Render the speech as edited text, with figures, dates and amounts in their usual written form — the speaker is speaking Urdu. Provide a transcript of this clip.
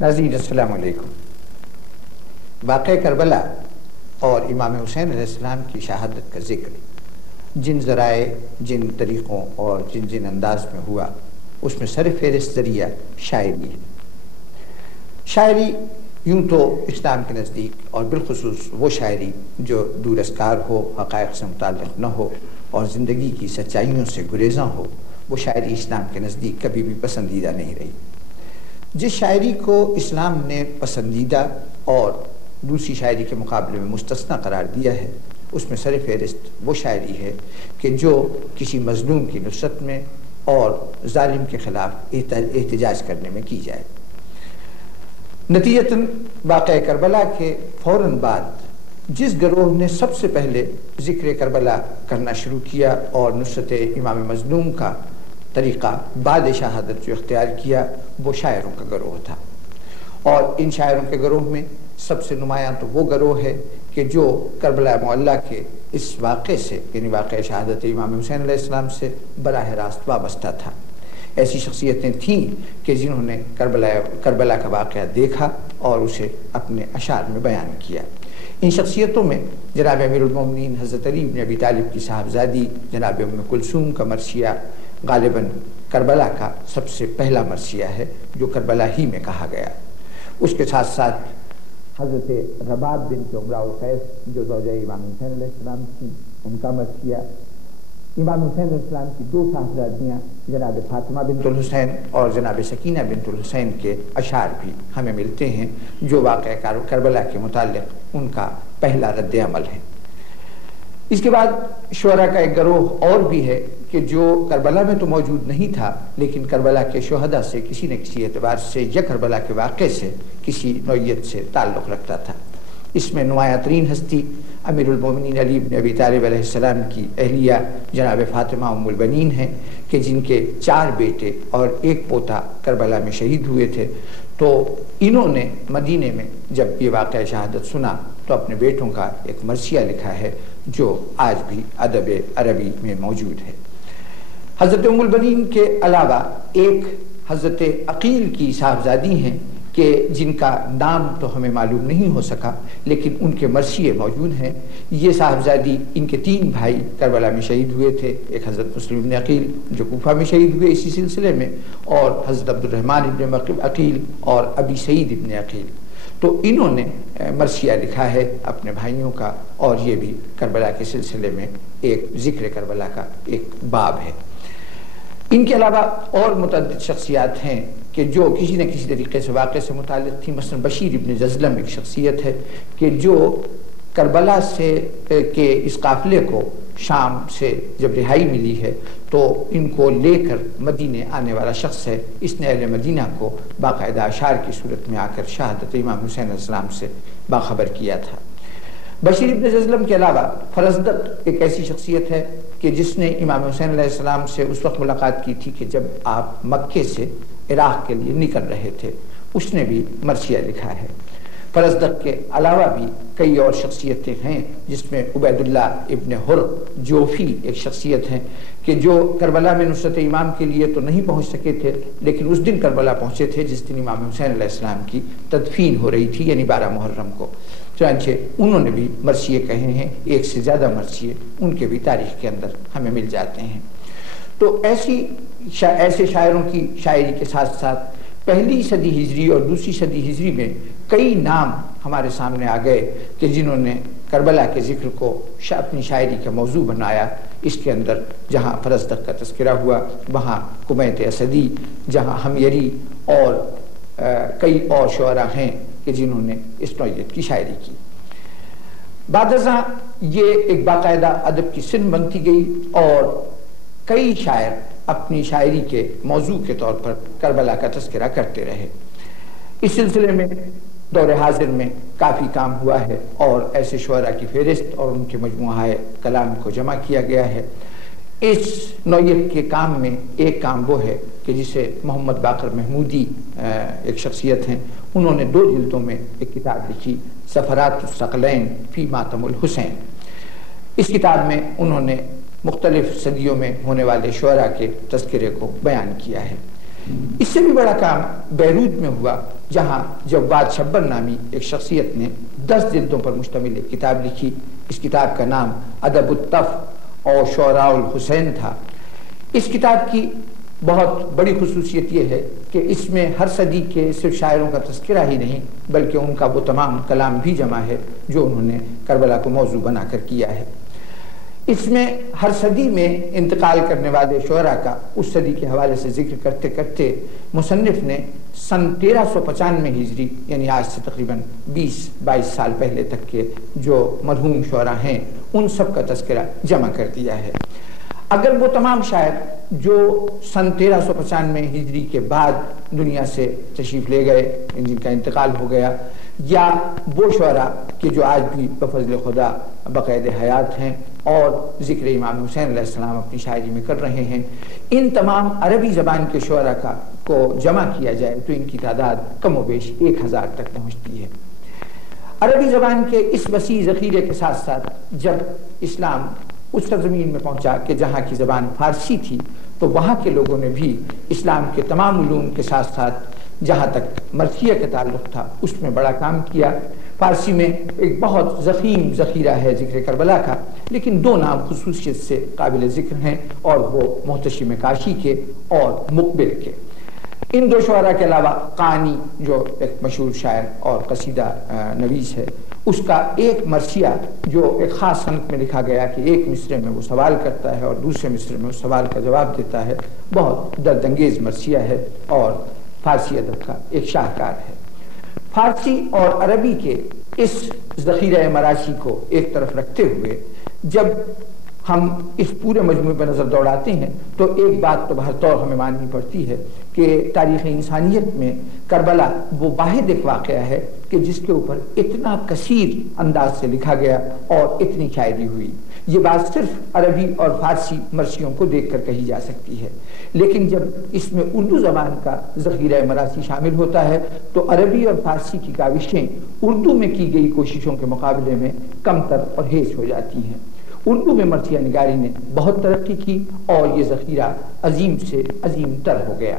ناظرین السلام علیکم۔ واقعہ کربلا اور امام حسین علیہ السلام کی شہادت کا ذکر جن ذرائع، جن طریقوں اور جن انداز میں ہوا، اس میں سر فہرست ذریعہ شاعری ہے۔ شاعری یوں تو اسلام کے نزدیک اور بالخصوص وہ شاعری جو دور اسکار ہو، حقائق سے متعلق نہ ہو اور زندگی کی سچائیوں سے گریزاں ہو، وہ شاعری اسلام کے نزدیک کبھی بھی پسندیدہ نہیں رہی۔ جس شاعری کو اسلام نے پسندیدہ اور دوسری شاعری کے مقابلے میں مستثنی قرار دیا ہے، اس میں سر فہرست وہ شاعری ہے کہ جو کسی مظلوم کی نصرت میں اور ظالم کے خلاف احتجاج کرنے میں کی جائے۔ نتیجتاً واقعہ کربلا کے فوراً بعد جس گروہ نے سب سے پہلے ذکر کربلا کرنا شروع کیا اور نصرت امام مظلوم کا طریقہ بعد شہادت جو اختیار کیا، وہ شاعروں کا گروہ تھا۔ اور ان شاعروں کے گروہ میں سب سے نمایاں تو وہ گروہ ہے کہ جو کربلا معلیٰ کے اس واقعے سے، یعنی واقعہ شہادت امام حسین علیہ السلام سے براہ راست وابستہ تھا۔ ایسی شخصیتیں تھیں کہ جنہوں نے کربلا کا واقعہ دیکھا اور اسے اپنے اشعار میں بیان کیا۔ ان شخصیتوں میں جناب امیر المومنین حضرت علی بن ابی طالب کی صاحبزادی جناب ام کلثوم کا مرثیہ غالباً کربلا کا سب سے پہلا مرثیہ ہے جو کربلا ہی میں کہا گیا۔ اس کے ساتھ ساتھ حضرت رباب بنت عمرہ القیس جو زوجہ امام حسین علیہ السلام تھیں، ان کا مرثیہ، امام حسین علیہ السلام کی دو صاحبزادیاں جناب فاطمہ بنت الحسین اور جناب سکینہ بنت الحسین کے اشعار بھی ہمیں ملتے ہیں جو واقعہ کربلا کے متعلق ان کا پہلا رد عمل ہے۔ اس کے بعد شعراء کا ایک گروہ اور بھی ہے کہ جو کربلا میں تو موجود نہیں تھا لیکن کربلا کے شہداء سے کسی نہ کسی اعتبار سے یا کربلا کے واقعے سے کسی نوعیت سے تعلق رکھتا تھا۔ اس میں نمایاں ترین ہستی امیر المومنین علی بن ابی طالب علیہ السلام کی اہلیہ جناب فاطمہ ام البنین ہیں کہ جن کے 4 بیٹے اور 1 پوتا کربلا میں شہید ہوئے تھے۔ تو انہوں نے مدینے میں جب یہ واقعہ شہادت سنا تو اپنے بیٹوں کا ایک مرثیہ لکھا ہے جو آج بھی ادب عربی میں موجود ہے۔ حضرت ام البنین کے علاوہ ایک حضرت عقیل کی صاحبزادی ہیں کہ جن کا نام تو ہمیں معلوم نہیں ہو سکا لیکن ان کے مرثیے موجود ہیں۔ یہ صاحبزادی، ان کے 3 بھائی کربلا میں شہید ہوئے تھے، ایک حضرت مسلم بن عقیل جو کوفہ میں شہید ہوئے اسی سلسلے میں، اور حضرت عبد الرحمن بن عقیل اور ابی سعید بن عقیل۔ تو انہوں نے مرثیہ لکھا ہے اپنے بھائیوں کا، اور یہ بھی کربلا کے سلسلے میں ایک ذکر کربلا کا ایک باب ہے۔ ان کے علاوہ اور متعدد شخصیات ہیں کہ جو کسی نہ کسی طریقے سے واقعے سے متعلق تھیں۔ مثلا بشیر ابن جزلم ایک شخصیت ہے کہ جو کربلا سے کے اس قافلے کو شام سے جب رہائی ملی ہے تو ان کو لے کر مدینے آنے والا شخص ہے۔ اس نے اہل مدینہ کو باقاعدہ اشعار کی صورت میں آ کر شہادت امام حسین علیہ السلام سے باخبر کیا تھا۔ بشیر ابن جزلم کے علاوہ فرزدق ایک ایسی شخصیت ہے کہ جس نے امام حسین علیہ السلام سے اس وقت ملاقات کی تھی کہ جب آپ مکے سے عراق کے لیے نکل رہے تھے، اس نے بھی مرثیہ لکھا ہے۔ فرزدق کے علاوہ بھی کئی اور شخصیتیں ہیں جس میں عبید اللہ ابن حر جوفی ایک شخصیت ہیں کہ جو کربلا میں نصرت امام کے لیے تو نہیں پہنچ سکے تھے لیکن اس دن کربلا پہنچے تھے جس دن امام حسین علیہ السلام کی تدفین ہو رہی تھی، یعنی 12 محرم کو۔ چنانچہ انہوں نے بھی مرثیے کہے ہیں، 1 سے زیادہ مرثیے ان کے بھی تاریخ کے اندر ہمیں مل جاتے ہیں۔ تو ایسے شاعروں کی شاعری کے ساتھ ساتھ پہلی صدی ہجری اور دوسری صدی ہجری میں کئی نام ہمارے سامنے آ گئے کہ جنہوں نے کربلا کے ذکر کو اپنی شاعری کا موضوع بنایا۔ اس کے اندر جہاں فرزدق کا تذکرہ ہوا، وہاں کمیت اسدی، جہاں ہمیری اور کئی اور شعراء ہیں کہ جنہوں نے اس نوعیت کی شاعری کی۔ بعد ازاں یہ ایک باقاعدہ ادب کی سن بنتی گئی اور کئی شاعر اپنی شاعری کے موضوع کے طور پر کربلا کا تذکرہ کرتے رہے۔ اس سلسلے میں دور حاضر میں کافی کام ہوا ہے اور ایسے شعراء کی فہرست اور ان کے مجموعہ کلام کو جمع کیا گیا ہے۔ اس نوعیت کے کام میں ایک کام وہ ہے کہ جسے محمد باقر محمودی ایک شخصیت ہیں، انہوں نے 2 جلدوں میں ایک کتاب لکھی، سفرات الثقلین فی ماتم الحسین۔ اس کتاب میں انہوں نے مختلف صدیوں میں ہونے والے شعراء کے تذکرے کو بیان کیا ہے۔ اس سے بھی بڑا کام بیروت میں ہوا، جہاں جواد شبر نامی ایک شخصیت نے 10 جلدوں پر مشتمل ایک کتاب لکھی۔ اس کتاب کا نام ادب الطف اور شعراء الحسین تھا۔ اس کتاب کی بہت بڑی خصوصیت یہ ہے کہ اس میں ہر صدی کے صرف شاعروں کا تذکرہ ہی نہیں بلکہ ان کا وہ تمام کلام بھی جمع ہے جو انہوں نے کربلا کو موضوع بنا کر کیا ہے۔ اس میں ہر صدی میں انتقال کرنے والے شعراء کا اس صدی کے حوالے سے ذکر کرتے کرتے مصنف نے سن 1395 ہجری یعنی آج سے تقریباً 20-22 سال پہلے تک کے جو مرحوم شعراء ہیں ان سب کا تذکرہ جمع کر دیا ہے۔ اگر وہ تمام شاعر جو سن 1395 ہجری کے بعد دنیا سے تشریف لے گئے، جن کا انتقال ہو گیا، یا وہ شعراء کہ جو آج بھی بفضل خدا بقید حیات ہیں اور ذکر امام حسین علیہ السلام اپنی شاعری میں کر رہے ہیں، ان تمام عربی زبان کے شعراء کو جمع کیا جائے تو ان کی تعداد کم و بیش 1000 تک پہنچتی ہے۔ عربی زبان کے اس وسیع ذخیرے کے ساتھ ساتھ جب اسلام اس سرزمین میں پہنچا کہ جہاں کی زبان فارسی تھی تو وہاں کے لوگوں نے بھی اسلام کے تمام علوم کے ساتھ ساتھ جہاں تک مرثیہ کے تعلق تھا اس میں بڑا کام کیا۔ فارسی میں ایک بہت ضخیم ذخیرہ ہے ذکر کربلا کا، لیکن 2 نام خصوصیت سے قابل ذکر ہیں اور وہ محتشم کاشی کے اور مقبل کے۔ ان 2 شعراء کے علاوہ قانی جو ایک مشہور شاعر اور قصیدہ نویس ہے، اس کا ایک مرثیہ جو ایک خاص صنف میں لکھا گیا کہ ایک مصرع میں وہ سوال کرتا ہے اور دوسرے مصرع میں اس سوال کا جواب دیتا ہے، بہت درد انگیز مرثیہ ہے اور فارسی ادب کا ایک شاہکار ہے۔ فارسی اور عربی کے اس ذخیرہ مراشی کو ایک طرف رکھتے ہوئے جب ہم اس پورے مجموعے پر نظر دوڑاتے ہیں تو ایک بات تو بہرطور ہمیں ماننی پڑتی ہے کہ تاریخ انسانیت میں کربلا وہ واحد ایک واقعہ ہے کہ جس کے اوپر اتنا کثیر انداز سے لکھا گیا اور اتنی شاعری ہوئی۔ یہ بات صرف عربی اور فارسی مرثیوں کو دیکھ کر کہی جا سکتی ہے، لیکن جب اس میں اردو زبان کا ذخیرہ مراسی شامل ہوتا ہے تو عربی اور فارسی کی کاوشیں اردو میں کی گئی کوششوں کے مقابلے میں کم تر اور ہیچ ہو جاتی ہیں۔ اردو میں مرثیہ نگاری نے بہت ترقی کی اور یہ ذخیرہ عظیم سے عظیم تر ہو گیا۔